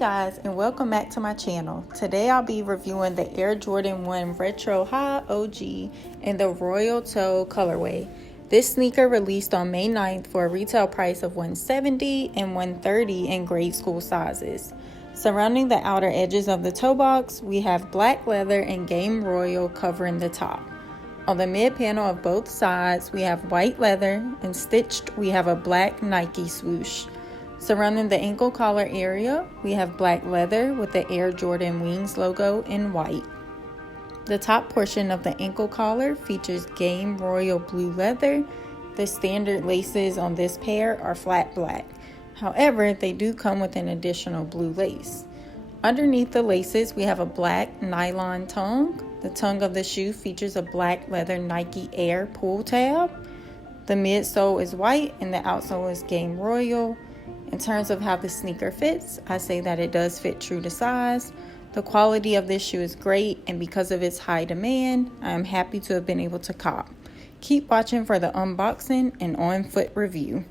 Guys, and welcome back to my channel. Today I'll be reviewing the Air Jordan 1 Retro High OG in the Royal Toe colorway. This sneaker released on May 9th for a retail price of $170 and $130 in grade school sizes. Surrounding the outer edges of the toe box, we have black leather and Game Royal covering the top. On the mid panel of both sides, we have white leather, and stitched we have a black Nike swoosh. Surrounding the ankle collar area, we have black leather with the Air Jordan Wings logo in white. The top portion of the ankle collar features Game Royal blue leather. The standard laces on this pair are flat black. However, they do come with an additional blue lace. Underneath the laces, we have a black nylon tongue. The tongue of the shoe features a black leather Nike Air pull tab. The midsole is white and the outsole is Game Royal. In terms of how the sneaker fits, I say that it does fit true to size. The quality of this shoe is great, and because of its high demand, I am happy to have been able to cop. Keep watching for the unboxing and on-foot review.